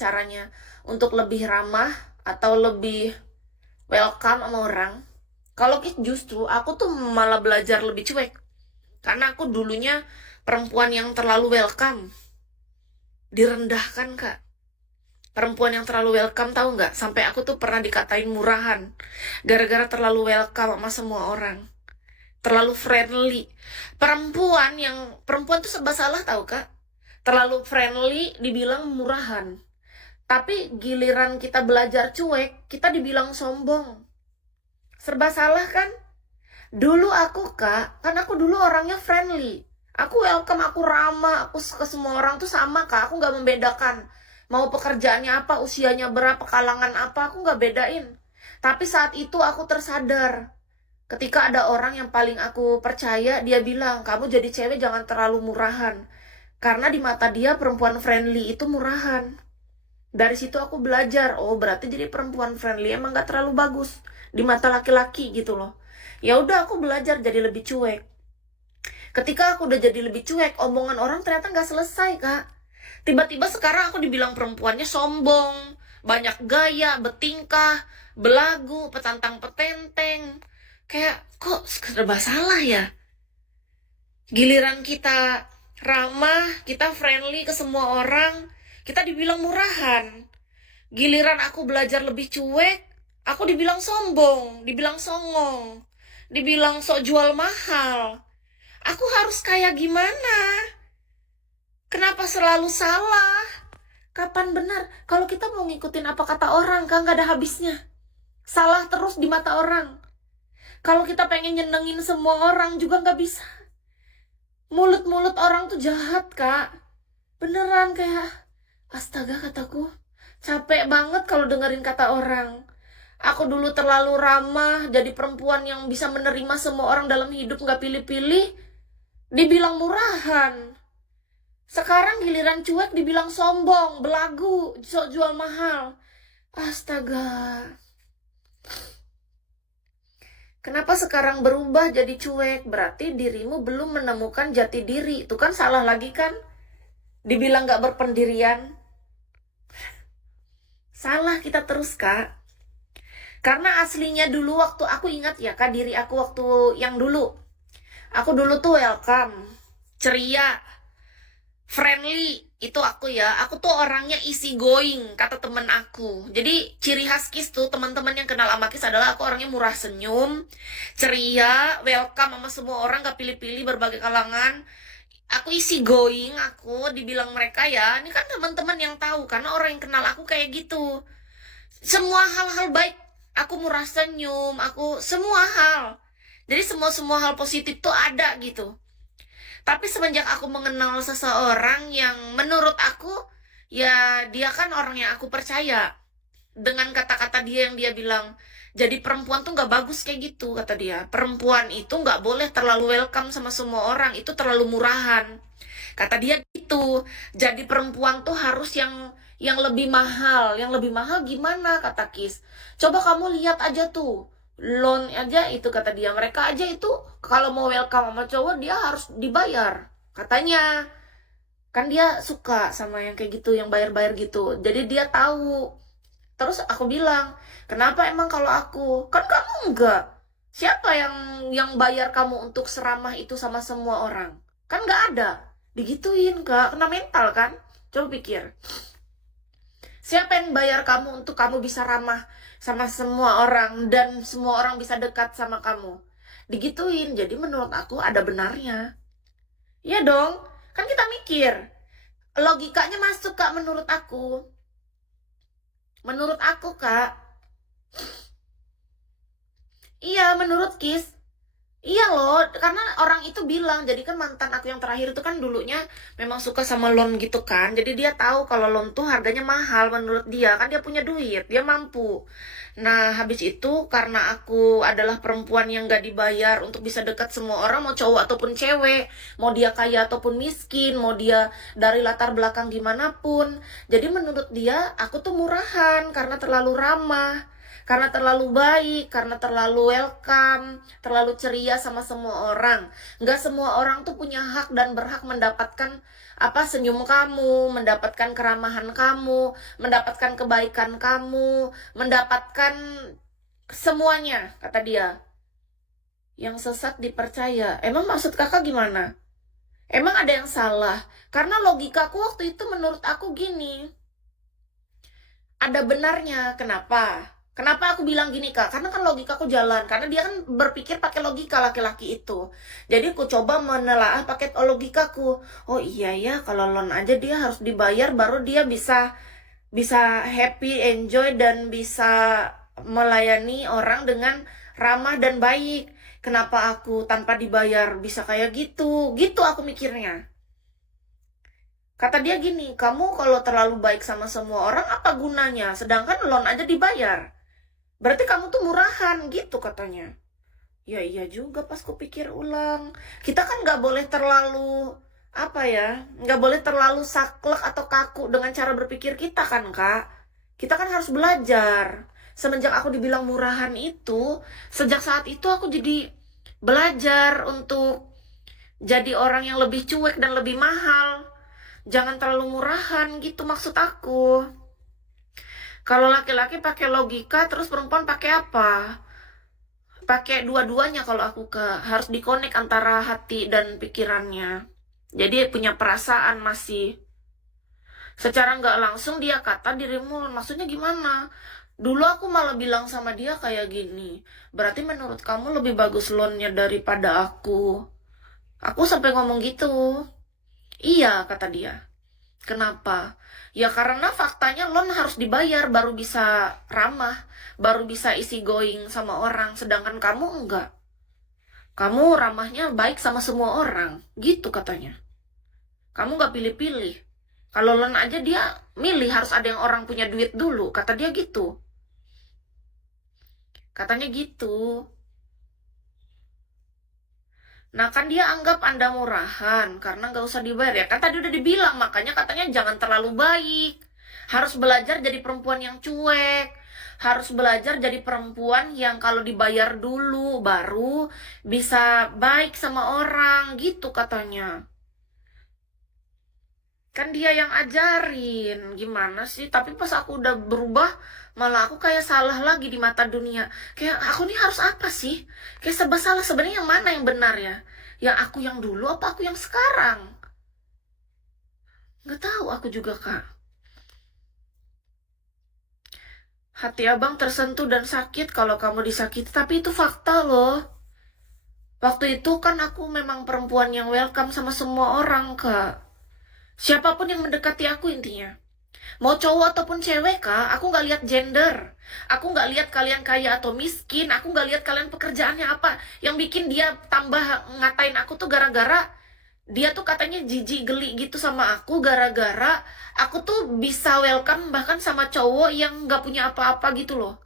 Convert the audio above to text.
caranya untuk lebih ramah atau lebih welcome sama orang. Kalau justru aku tuh malah belajar lebih cuek. Karena aku dulunya perempuan yang terlalu welcome. Direndahkan, Kak. Perempuan yang terlalu welcome, tahu nggak? Sampai aku tuh pernah dikatain murahan. Gara-gara terlalu welcome sama semua orang. Terlalu friendly. Perempuan tuh serba salah, tahu Kak? Terlalu friendly dibilang murahan. Tapi giliran kita belajar cuek, kita dibilang sombong. Serba salah kan? Dulu aku, Kak, kan aku dulu orangnya friendly. Aku welcome, aku ramah, aku ke semua orang tuh sama, Kak. Aku nggak membedakan. Mau pekerjaannya apa, usianya berapa, kalangan apa, aku nggak bedain. Tapi saat itu aku tersadar. Ketika ada orang yang paling aku percaya, dia bilang, kamu jadi cewek jangan terlalu murahan. Karena di mata dia perempuan friendly itu murahan. Dari situ aku belajar, oh berarti jadi perempuan friendly emang gak terlalu bagus di mata laki-laki gitu loh. Ya udah aku belajar jadi lebih cuek. Ketika aku udah jadi lebih cuek, omongan orang ternyata gak selesai, Kak. Tiba-tiba sekarang aku dibilang perempuannya sombong, banyak gaya, bertingkah, belagu, petantang petenteng. Kayak kok serba salah ya? Giliran kita ramah, kita friendly ke semua orang, kita dibilang murahan. Giliran aku belajar lebih cuek, aku dibilang sombong, dibilang songong, dibilang sok jual mahal. Aku harus kayak gimana? Kenapa selalu salah? Kapan benar? Kalau kita mau ngikutin apa kata orang, kan gak ada habisnya. Salah terus di mata orang. Kalau kita pengen nyenengin semua orang juga gak bisa. Mulut-mulut orang tuh jahat, Kak. Beneran kayak, astaga kataku. Capek banget kalau dengerin kata orang. Aku dulu terlalu ramah, jadi perempuan yang bisa menerima semua orang dalam hidup gak pilih-pilih. Dibilang murahan. Sekarang giliran cuek dibilang sombong, belagu, sok jual mahal. Astaga. Kenapa sekarang berubah jadi cuek? Berarti dirimu belum menemukan jati diri. Itu kan salah lagi kan? Dibilang gak berpendirian. Salah kita terus, Kak. Karena aslinya dulu waktu aku ingat ya, Kak, diri aku waktu yang dulu. Aku dulu tuh welcome, ceria, friendly. Itu aku ya. Aku tuh orangnya easy going, kata temen aku. Jadi ciri khas Kis tuh, teman-teman yang kenal sama Kis adalah aku orangnya murah senyum, ceria, welcome sama semua orang, gak pilih-pilih berbagai kalangan. Aku easy going, aku dibilang mereka ya, ini kan teman-teman yang tahu karena orang yang kenal aku kayak gitu. Semua hal-hal baik, aku murah senyum, aku semua hal. Jadi semua hal positif tuh ada gitu. Tapi semenjak aku mengenal seseorang yang menurut aku, ya dia kan orang yang aku percaya. Dengan kata-kata dia yang dia bilang, jadi perempuan tuh gak bagus kayak gitu, kata dia. Perempuan itu gak boleh terlalu welcome sama semua orang, itu terlalu murahan. Kata dia gitu, jadi perempuan tuh harus yang lebih mahal. Yang lebih mahal gimana, kata Kis. Coba kamu lihat aja tuh, loan aja itu kata dia, mereka aja itu kalau mau welcome sama cowok dia harus dibayar katanya, kan dia suka sama yang kayak gitu, yang bayar-bayar gitu, jadi dia tahu. Terus aku bilang, kenapa emang kalau aku, kan kamu enggak, siapa yang bayar kamu untuk seramah itu sama semua orang, kan nggak ada. Digituin, Kak, kena mental kan. Coba pikir, siapa yang bayar kamu untuk kamu bisa ramah sama semua orang dan semua orang bisa dekat sama kamu? Digituin. Jadi menurut aku ada benarnya. Iya dong. Kan kita mikir. Logikanya masuk, Kak, menurut aku. Menurut aku, Kak. Iya, menurut Kis. Iya loh, karena orang itu bilang, jadi kan mantan aku yang terakhir itu kan dulunya memang suka sama loan gitu kan. Jadi dia tahu kalau loan tuh harganya mahal menurut dia, kan dia punya duit, dia mampu. Nah, habis itu karena aku adalah perempuan yang gak dibayar untuk bisa dekat semua orang, mau cowok ataupun cewek, mau dia kaya ataupun miskin, mau dia dari latar belakang gimana pun. Jadi menurut dia, aku tuh murahan karena terlalu ramah. Karena terlalu baik, karena terlalu welcome, terlalu ceria sama semua orang. Nggak semua orang tuh punya hak dan berhak mendapatkan senyum kamu, mendapatkan keramahan kamu, mendapatkan kebaikan kamu, mendapatkan semuanya, kata dia. Yang sesat dipercaya. Emang maksud kakak gimana? Emang ada yang salah? Karena logikaku waktu itu menurut aku gini. Ada benarnya. Kenapa? Kenapa aku bilang gini, Kak? Karena kan logikaku jalan. Karena dia kan berpikir pakai logika laki-laki itu. Jadi aku coba menelaah pakai logikaku. Oh iya ya, kalau loan aja dia harus dibayar baru dia bisa happy, enjoy, dan bisa melayani orang dengan ramah dan baik. Kenapa aku tanpa dibayar bisa kayak gitu? Gitu aku mikirnya. Kata dia gini, kamu kalau terlalu baik sama semua orang apa gunanya? Sedangkan loan aja dibayar. Berarti kamu tuh murahan gitu katanya. Ya iya juga pas kupikir ulang. Kita kan nggak boleh terlalu nggak boleh terlalu saklek atau kaku dengan cara berpikir kita kan, Kak. Kita kan harus belajar. Semenjak aku dibilang murahan itu, sejak saat itu aku jadi belajar untuk jadi orang yang lebih cuek dan lebih mahal. Jangan terlalu murahan gitu maksud aku. Kalau laki-laki pakai logika, terus perempuan pakai apa? Pakai dua-duanya kalau aku harus dikonek antara hati dan pikirannya. Jadi punya perasaan masih. Secara nggak langsung dia kata dirimu, maksudnya gimana? Dulu aku malah bilang sama dia kayak gini, berarti menurut kamu lebih bagus loannya daripada aku. Aku sampai ngomong gitu. Iya, kata dia. Kenapa? Ya karena faktanya loan harus dibayar baru bisa ramah, baru bisa easy going sama orang, sedangkan kamu enggak. Kamu ramahnya baik sama semua orang, gitu katanya. Kamu nggak pilih-pilih. Kalau loan aja dia milih harus ada yang orang punya duit dulu, kata dia gitu. Katanya gitu. Nah kan dia anggap Anda murahan karena nggak usah dibayar ya. Kan tadi udah dibilang, makanya katanya jangan terlalu baik. Harus belajar jadi perempuan yang cuek. Harus belajar jadi perempuan yang kalau dibayar dulu baru bisa baik sama orang gitu katanya. Kan dia yang ajarin, gimana sih? Tapi pas aku udah berubah, malah aku kayak salah lagi di mata dunia. Kayak aku nih harus apa sih? Kayak serba salah, sebenarnya yang mana yang benar ya? Yang aku yang dulu apa aku yang sekarang? Nggak tahu aku juga, Kak. Hati abang tersentuh dan sakit kalau kamu disakiti, tapi itu fakta loh. Waktu itu kan aku memang perempuan yang welcome sama semua orang, Kak. Siapapun yang mendekati aku intinya. Mau cowok ataupun cewek, Kak, aku nggak lihat gender. Aku nggak lihat kalian kaya atau miskin. Aku nggak lihat kalian pekerjaannya apa. Yang bikin dia tambah ngatain aku tuh gara-gara dia tuh katanya jijik geli gitu sama aku gara-gara aku tuh bisa welcome bahkan sama cowok yang nggak punya apa-apa gitu loh.